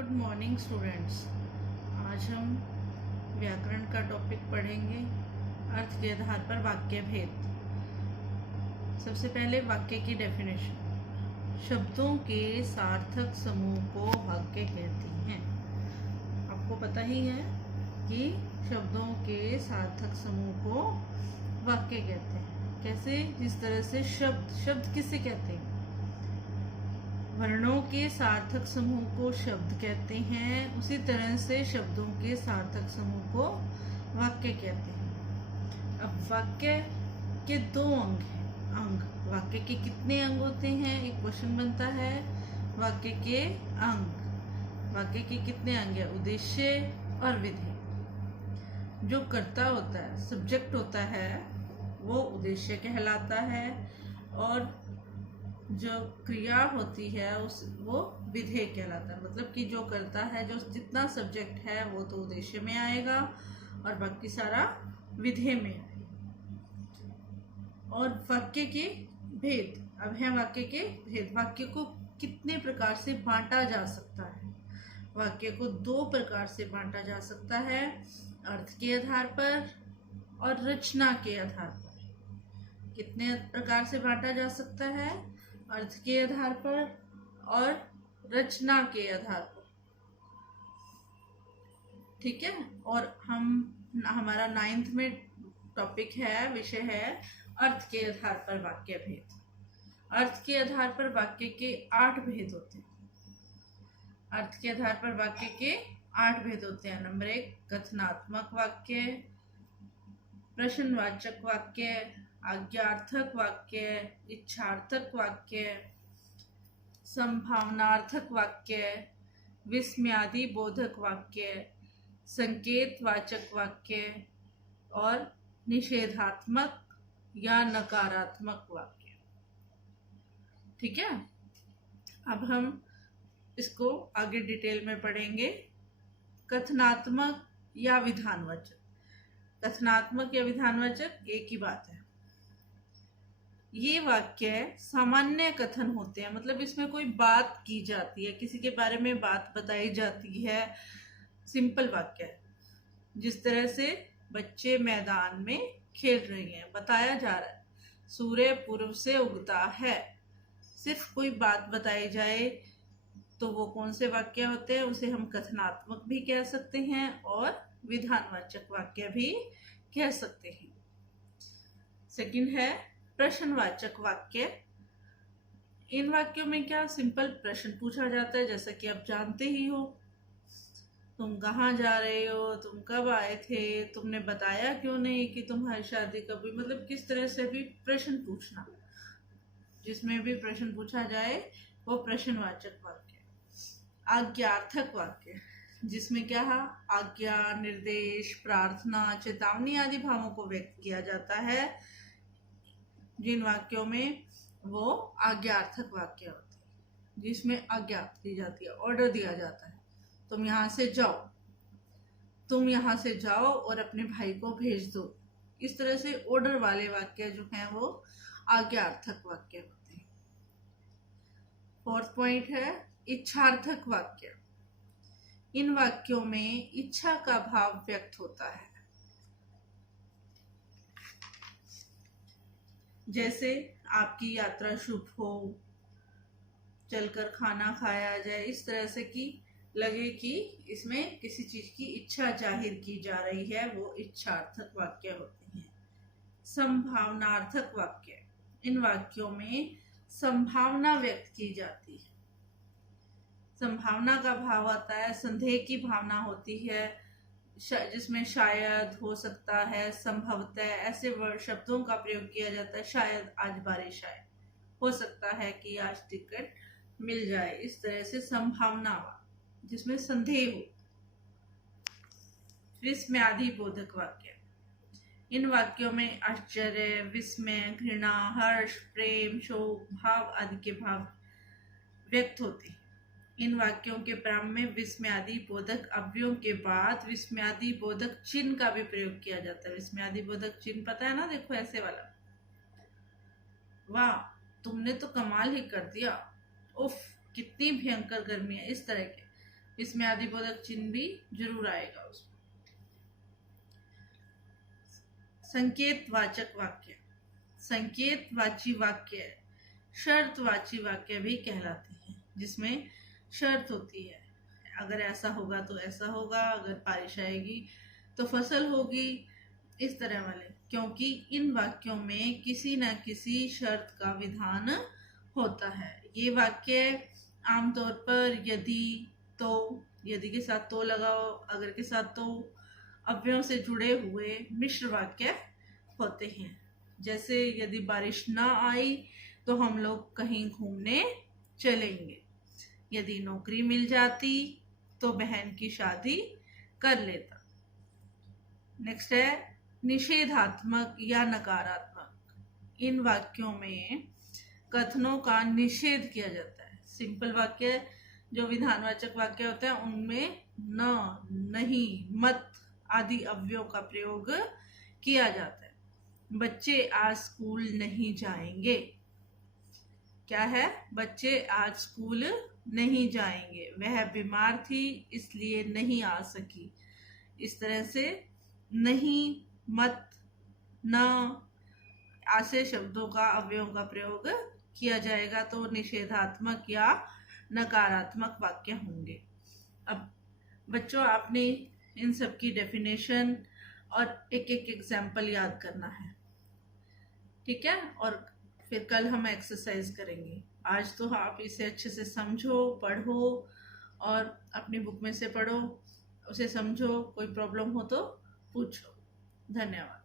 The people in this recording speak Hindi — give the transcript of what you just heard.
Good morning students. आज हम व्याकरण का टॉपिक पढ़ेंगे, अर्थ के आधार पर वाक्य भेद। सबसे पहले वाक्य की डेफिनेशन। शब्दों के सार्थक समूह को वाक्य कहते हैं। आपको पता ही है कि शब्दों के सार्थक समूह को वाक्य कहते हैं। कैसे? जिस तरह से शब्द किसे कहते हैं? वर्णों के सार्थक समूह को शब्द कहते हैं, उसी तरह से शब्दों के सार्थक समूह को वाक्य कहते हैं। अब वाक्य के दो अंग हैं। वाक्य के कितने अंग होते हैं? एक क्वेश्चन बनता है। वाक्य के वाक्य के कितने अंग है? उद्देश्य और विधेय। जो कर्ता होता है, सब्जेक्ट होता है, वो उद्देश्य कहलाता है, और जो क्रिया होती है वो विधेय कहलाता है। मतलब कि जो करता है, जो जितना सब्जेक्ट है वो तो उद्देश्य में आएगा और बाकी सारा विधेय में आएगा। और वाक्य के भेद। अब है वाक्य के भेद। वाक्य को कितने प्रकार से बांटा जा सकता है? वाक्य को दो प्रकार से बांटा जा सकता है, अर्थ के आधार पर और रचना के आधार पर। कितने प्रकार से बांटा जा सकता है? अर्थ के आधार पर और रचना के आधार पर। ठीक है। और हमारा 9th में टॉपिक है, विषय है अर्थ के आधार पर वाक्य भेद। अर्थ के आधार पर वाक्य के 8 भेद होते हैं। अर्थ के आधार पर वाक्य के 8 भेद होते हैं। नंबर 1, कथनात्मक वाक्य, प्रश्नवाचक वाक्य, आज्ञार्थक वाक्य, इच्छार्थक वाक्य, संभावनार्थक वाक्य, विस्मयादि बोधक वाक्य, संकेतवाचक वाक्य और निषेधात्मक या नकारात्मक वाक्य। ठीक है। अब हम इसको आगे डिटेल में पढ़ेंगे। कथनात्मक या विधानवाचक। कथनात्मक या विधानवाचक एक ही बात है। ये वाक्य सामान्य कथन होते हैं, मतलब इसमें कोई बात की जाती है, किसी के बारे में बात बताई जाती है। सिंपल वाक्य है। जिस तरह से बच्चे मैदान में खेल रहे हैं, बताया जा रहा है सूर्य पूर्व से उगता है। सिर्फ कोई बात बताई जाए तो वो कौन से वाक्य होते हैं? उसे हम कथनात्मक भी कह सकते हैं और विधानवाचक वाक्य भी कह सकते हैं। सेकंड है प्रश्नवाचक वाक्य। इन वाक्यों में क्या सिंपल प्रश्न पूछा जाता है, जैसा कि आप जानते ही हो। तुम कहाँ जा रहे हो? तुम कब आए थे? तुमने बताया क्यों नहीं कि तुम्हारी शादी कब हुई? मतलब किस तरह से भी प्रश्न पूछना। जिसमें भी प्रश्न पूछा जाए वो प्रश्नवाचक वाक्य। आज्ञार्थक वाक्य, जिसमें क्या है? आज्ञा, निर्देश, प्रार्थना, चेतावनी आदि भावों को व्यक्त किया जाता है। जिन वाक्यों में वो आज्ञार्थक वाक्य होते हैं, जिसमें आज्ञा दी जाती है, ऑर्डर दिया जाता है। तुम यहाँ से जाओ, तुम यहाँ से जाओ और अपने भाई को भेज दो। इस तरह से ऑर्डर वाले वाक्य जो हैं वो आज्ञार्थक वाक्य होते हैं। 4th पॉइंट है इच्छार्थक वाक्य। इन वाक्यों में इच्छा का भाव व्यक्त होता है। जैसे आपकी यात्रा शुभ हो, चलकर खाना खाया जाए, इस तरह से कि लगे कि इसमें किसी चीज की इच्छा जाहिर की जा रही है, वो इच्छार्थक वाक्य होते हैं। संभावनार्थक वाक्य। इन वाक्यों में संभावना व्यक्त की जाती है। संभावना का भाव आता है, संदेह की भावना होती है, जिसमें शायद, हो सकता है, संभवतः ऐसे शब्दों का प्रयोग किया जाता है। शायद आज बारिश आए, हो सकता है कि आज टिकट मिल जाए। इस तरह से संभावना, जिसमें संदेह हो। विस्मयादि बोधक वाक्य। इन वाक्यों में आश्चर्य, विस्मय, घृणा, हर्ष, प्रेम, शोक, भाव आदि के भाव व्यक्त होते हैं। इन वाक्यों के प्रारंभ में विस्मयादि बोधक अव्ययों के बाद विस्मयादि बोधक चिन्ह का भी प्रयोग किया जाता है। विस्मयादि बोधक चिन्ह पता है ना? देखो ऐसे वाला, वाह तुमने तो कमाल ही कर दिया, उफ कितनी भयंकर गर्मी है, इस तरह के। इसमें आदिबोधक चिन्ह भी जरूर आएगा उसमें। संकेतवाचक वाक्य, संकेतवाची वाक्य शर्तवाची वाक्य भी कहलाते हैं, जिसमें शर्त होती है, अगर ऐसा होगा तो ऐसा होगा, अगर बारिश आएगी तो फसल होगी, इस तरह वाले, क्योंकि इन वाक्यों में किसी न किसी शर्त का विधान होता है। ये वाक्य आमतौर पर यदि, तो, यदि के साथ तो लगाओ, अगर के साथ तो, अव्ययों से जुड़े हुए मिश्र वाक्य होते हैं। जैसे यदि बारिश ना आई तो हम लोग कहीं घूमने चलेंगे, यदि नौकरी मिल जाती तो बहन की शादी कर लेता। नेक्स्ट है निषेधात्मक या नकारात्मक। इन वाक्यों में कथनों का निषेध किया जाता है। सिंपल वाक्य जो विधानवाचक वाक्य होते हैं उनमें न, नहीं, मत आदि अव्ययों का प्रयोग किया जाता है। बच्चे आज स्कूल नहीं जाएंगे। क्या है? बच्चे आज स्कूल नहीं जाएंगे, वह बीमार थी इसलिए नहीं आ सकी। इस तरह से नहीं, मत, न ऐसे शब्दों का, अवयवों का प्रयोग किया जाएगा तो निषेधात्मक या नकारात्मक वाक्य होंगे। अब बच्चों, आपने इन सब की डेफिनेशन और एक एक एग्जाम्पल याद करना है, ठीक है? और फिर कल हम एक्सरसाइज करेंगे। आज तो आप इसे अच्छे से समझो, पढ़ो और अपनी बुक में से पढ़ो, उसे समझो, कोई प्रॉब्लम हो तो पूछो। धन्यवाद।